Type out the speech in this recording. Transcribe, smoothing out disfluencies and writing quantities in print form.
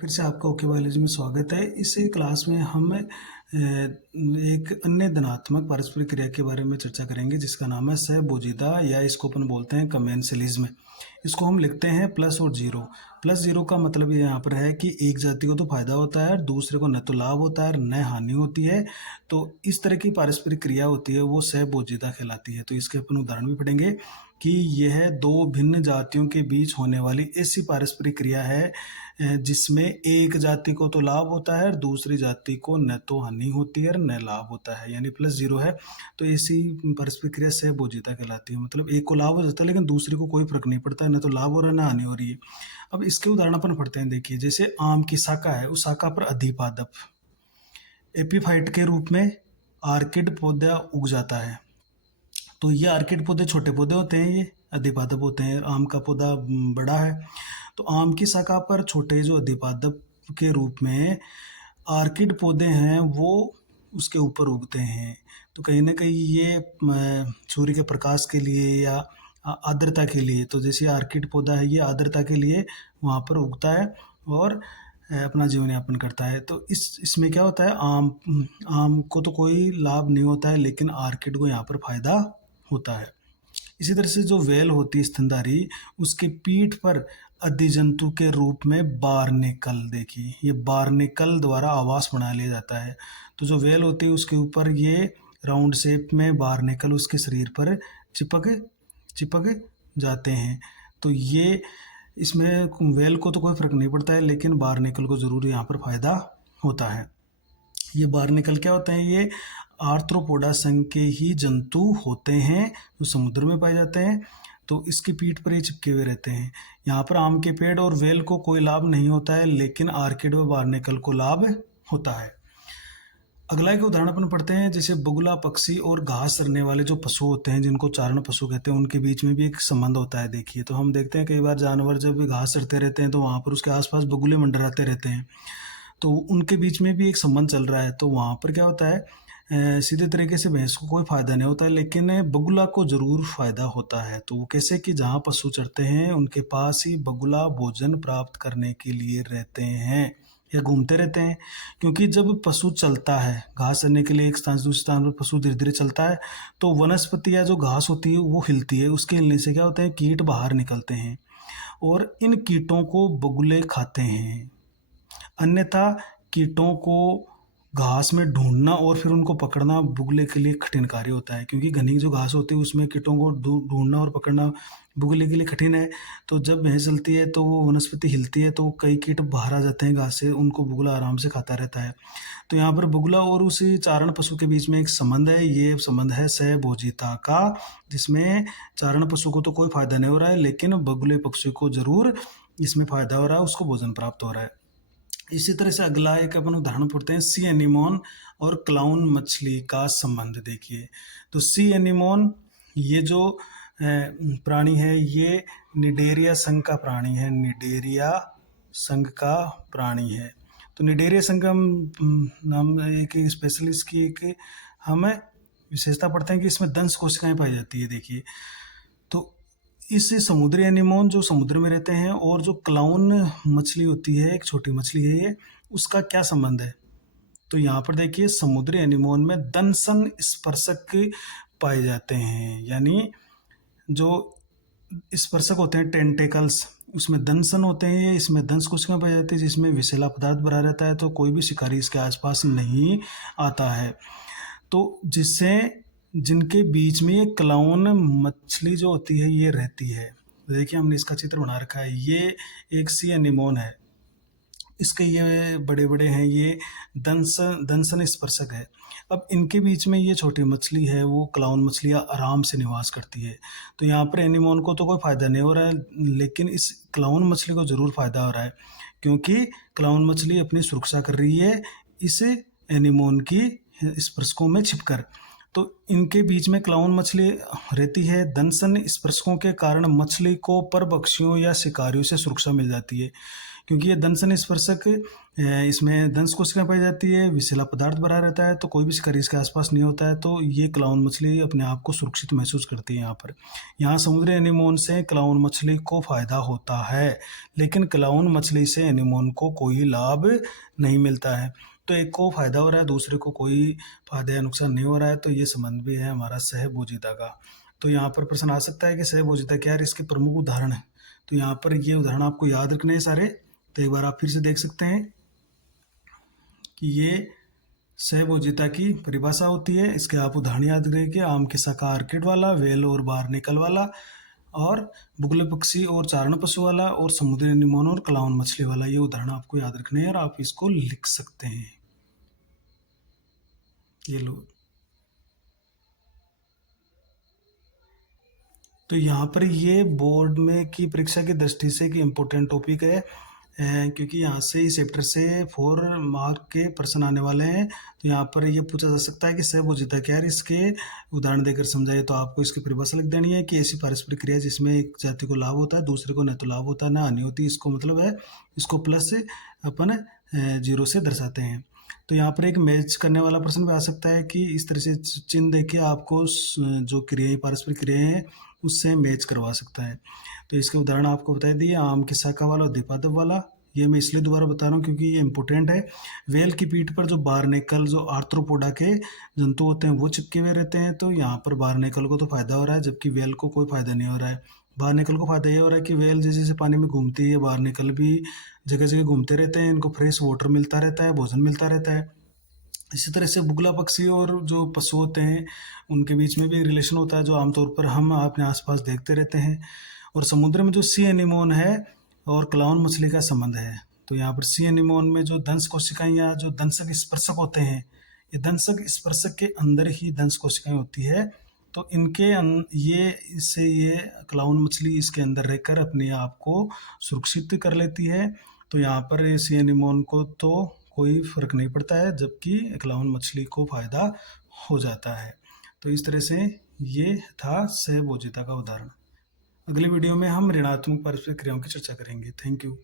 फिर से आपका ओके बायोलॉजी में स्वागत है। इस क्लास में हम एक अन्य धनात्मक पारस्परिक क्रिया के बारे में चर्चा करेंगे जिसका नाम है सहबोजिता या इसको अपन बोलते हैं कमेंसलिज्म। इसको हम लिखते हैं प्लस और जीरो। प्लस जीरो का मतलब ये यहाँ पर है कि एक जाति को तो फायदा होता है और दूसरे को न तो लाभ होता है न हानि होती है। तो इस तरह की पारस्परिक क्रिया होती है वो सहबोजिता कहलाती है। तो इसके अपन उदाहरण भी पढ़ेंगे कि यह दो भिन्न जातियों के बीच होने वाली ऐसी पारस्परिक क्रिया है जिसमें एक जाति को तो लाभ होता है और दूसरी जाति को न तो हानि होती है और न लाभ होता है, यानी प्लस जीरो है। तो ऐसी पारस्परिक क्रिया सहबोजिता कहलाती है। मतलब एक को लाभ हो जाता है लेकिन दूसरे को कोई फर्क नहीं पड़ता है, न तो लाभ हो रहा है न हानि हो रही है। अब इसके उदाहरण अपन पढ़ते हैं। देखिए, जैसे आम की शाखा है, उस शाखा पर अधिपादप एपीफाइट के रूप में आर्किड पौधा उग जाता है। तो ये आर्किड पौधे छोटे पौधे होते हैं, ये अधिपादप होते हैं। आम का पौधा बड़ा है, तो आम की शाखा पर छोटे जो अधिपादप के रूप में आर्किड पौधे हैं वो उसके ऊपर उगते हैं। तो कहीं ना कहीं ये सूर्य के प्रकाश के लिए या आर्द्रता के लिए, तो जैसे आर्किड पौधा है ये आर्द्रता के लिए वहाँ पर उगता है और अपना जीवन यापन करता है। तो इसमें क्या होता है, आम को तो कोई लाभ नहीं होता है लेकिन आर्किड को यहाँ पर फायदा होता है। इसी तरह से जो वेल होती है स्तनधारी, उसके पीठ पर अधिजंतु के रूप में बारनेकल, देखिए ये बारनेकल द्वारा आवास बना लिया जाता है। तो जो वेल होती है उसके ऊपर ये राउंड शेप में बारनेकल उसके शरीर पर चिपक जाते हैं। तो ये इसमें वेल को तो कोई फर्क नहीं पड़ता है लेकिन बारनेकल को जरूर यहाँ पर फायदा होता है। ये बारनेकल क्या होते हैं, ये आर्थ्रोपोडा संघ के ही जंतु होते हैं जो समुद्र में पाए जाते हैं। तो इसकी पीठ पर ये चिपके हुए रहते हैं। यहाँ पर आम के पेड़ और वेल को कोई लाभ नहीं होता है लेकिन आर्किड व बारनेकल को लाभ होता है। अगला एक उदाहरण अपन पढ़ते हैं। जैसे बगुला पक्षी और घास चरने वाले जो पशु होते हैं जिनको चारण पशु कहते हैं, उनके बीच में भी एक संबंध होता है। देखिए, तो हम देखते हैं कई बार जानवर जब घास चरते रहते हैं तो वहाँ पर उसके आसपास बगुले मंडराते रहते हैं, तो उनके बीच में भी एक संबंध चल रहा है। तो वहाँ पर क्या होता है, सीधे तरीके से भैंस को कोई फायदा नहीं होता है लेकिन बगुला को जरूर फायदा होता है। तो वो कैसे कि जहाँ पशु चरते हैं उनके पास ही बगुला भोजन प्राप्त करने के लिए रहते हैं या घूमते रहते हैं। क्योंकि जब पशु चलता है घास चरने के लिए एक स्थान से दूसरे स्थान पर पशु धीरे धीरे चलता है तो वनस्पति या जो घास होती है वो हिलती है। उसके हिलने से क्या होता है, कीट बाहर निकलते हैं और इन कीटों को बगुले खाते हैं। अन्यथा कीटों को घास में ढूंढना और फिर उनको पकड़ना बगुले के लिए कठिन कार्य होता है, क्योंकि घनी जो घास होती है उसमें कीटों को ढूंढना और पकड़ना बगुले के लिए कठिन है। तो जब भैंस चलती है तो वो वनस्पति हिलती है तो कई कीट बाहर आ जाते हैं घास से, उनको बगुला आराम से खाता रहता है। तो यहाँ पर बगुला और उसी चारण पशु के बीच में एक संबंध है। ये संबंध है सहभोजिता का, जिसमें चारण पशु को तो कोई फायदा नहीं हो रहा है लेकिन बगुले पक्षी को जरूर इसमें फायदा हो रहा है, उसको भोजन प्राप्त हो रहा है। इसी तरह से अगला एक अपन उदाहरण पढ़ते हैं, सी एनीमोन और क्लाउन मछली का संबंध। देखिए, तो सी एनीमोन ये जो प्राणी है ये निडेरिया संघ का प्राणी है, निडेरिया संघ का प्राणी है। तो निडेरिया संघ का नाम एक स्पेशलिस्ट की एक हमें विशेषता पढ़ते हैं कि इसमें दंश कोशिकाएं पाई जाती है। देखिए, तो इस समुद्री एनीमोन जो समुद्र में रहते हैं और जो क्लाउन मछली होती है, एक छोटी मछली है ये, उसका क्या संबंध है। तो यहाँ पर देखिए, समुद्री एनीमोन में दंशन स्पर्शक पाए जाते हैं, यानी जो स्पर्शक होते हैं टेंटेकल्स, उसमें दंशन होते हैं। इसमें दंश कोशिकाएं पाई जाती है जिसमें विषैला पदार्थ भरा रहता है, तो कोई भी शिकारी इसके आसपास नहीं आता है। तो जिससे जिनके बीच में ये क्लाउन मछली जो होती है ये रहती है। तो देखिए, हमने इसका चित्र बना रखा है। ये एक सी एनीमोन है, इसके ये बड़े बड़े हैं, ये दंशन स्पर्शक है। अब इनके बीच में ये छोटी मछली है, वो क्लाउन मछलियाँ आराम से निवास करती है। तो यहाँ पर एनीमोन को तो कोई फायदा नहीं हो रहा है लेकिन इस क्लाउन मछली को जरूर फायदा हो रहा है, क्योंकि क्लाउन मछली अपनी सुरक्षा कर रही है इस एनीमोन की स्पर्शकों में छिपकर। तो इनके बीच में क्लाउन मछली रहती है। दंशन स्पर्शकों के कारण मछली को परभक्षियों या शिकारियों से सुरक्षा मिल जाती है, क्योंकि ये दंसन स्पर्शक इसमें दंश कोशिकाएं पाई जाती है, विषैला पदार्थ भरा रहता है, तो कोई भी शिकारी इसके आसपास नहीं होता है, तो ये क्लाउन मछली अपने आप को सुरक्षित महसूस करती है। यहाँ समुद्री एनीमोन से क्लाउन मछली को फायदा होता है, लेकिन क्लाउन मछली से एनीमोन को कोई लाभ नहीं मिलता है। तो एक को फायदा हो रहा है, दूसरे को कोई फायदा या नुकसान नहीं हो रहा है, तो ये संबंध भी है हमारा सहभोजिता का। तो यहाँ पर प्रश्न आ सकता है कि सहभोजिता क्या है, इसके प्रमुख उदाहरण है। तो यहाँ पर ये उदाहरण आपको याद रखने हैं सारे, तो एक बार आप फिर से देख सकते हैं कि ये सहभोजिता की परिभाषा होती है। इसके आप उदाहरण याद रखिए, आम के शाखा आर्किड वाला, वेल और बारनेकल वाला, और बुगले पक्षी और चारण पशु वाला, और समुद्री एनीमोन और क्लाउन मछली वाला। ये उदाहरण आपको याद रखने हैं और आप इसको लिख सकते हैं। ये लो, तो यहाँ पर ये बोर्ड में की परीक्षा की दृष्टि से एक इम्पोर्टेंट टॉपिक है, क्योंकि यहाँ से इस चैप्टर से 4 मार्क के प्रश्न आने वाले हैं। तो यहाँ पर ये पूछा जा सकता है कि सहभोजिता क्या है, इसके उदाहरण देकर समझाइए। तो आपको इसकी परिभाषा लिख देनी है कि ऐसी पारस्परिक क्रिया जिसमें एक जाति को लाभ होता है, दूसरे को न तो लाभ होता है न हानि होती, इसको मतलब है, इसको प्लस से अपन 0 से दर्शाते हैं। तो यहाँ पर एक मैच करने वाला प्रश्न भी आ सकता है कि इस तरह से चिन्ह देखिए, आपको जो क्रियाएं पारस्परिक क्रियाएं हैं उससे मैच करवा सकता है। तो इसके उदाहरण आपको बता दिए, आम की शाखा वाला और द्विपादप वाला। ये मैं इसलिए दोबारा बता रहा हूँ क्योंकि ये इंपॉर्टेंट है। वेल की पीठ पर जो बारनेकल, जो आर्थ्रोपोडा के जंतु होते हैं वो चिपके हुए रहते हैं, तो यहाँ पर बारनेकल को तो फायदा हो रहा है, जबकि वेल को कोई फायदा नहीं हो रहा है। बारनेकल को फायदा ये हो रहा है कि वेल जैसे जैसे पानी में घूमती है, बारनेकल भी जगह जगह घूमते रहते हैं, इनको फ्रेश वाटर मिलता रहता है, भोजन मिलता रहता है। इसी तरह से बुगला पक्षी और जो पशु होते हैं उनके बीच में भी रिलेशन होता है, जो आमतौर पर हम अपने आसपास देखते रहते हैं। और समुद्र में जो सी एनीमोन है और क्लाउन मछली का संबंध है। तो यहाँ पर सी एनीमोन में जो दंश कोशिकाएं या जो दंशक स्पर्शक होते हैं, ये दंशक स्पर्शक के अंदर ही दंश कोशिकाएं होती है, तो इनके ये इससे ये क्लाउन मछली इसके अंदर रहकर अपने आप को सुरक्षित कर लेती है। तो यहाँ पर सी एनीमोन को तो कोई फर्क नहीं पड़ता है, जबकि क्लाउन मछली को फायदा हो जाता है। तो इस तरह से ये था सहभोजिता का उदाहरण। अगले वीडियो में हम ऋणात्मक पारस्परिक क्रियाओं की चर्चा करेंगे। Thank you.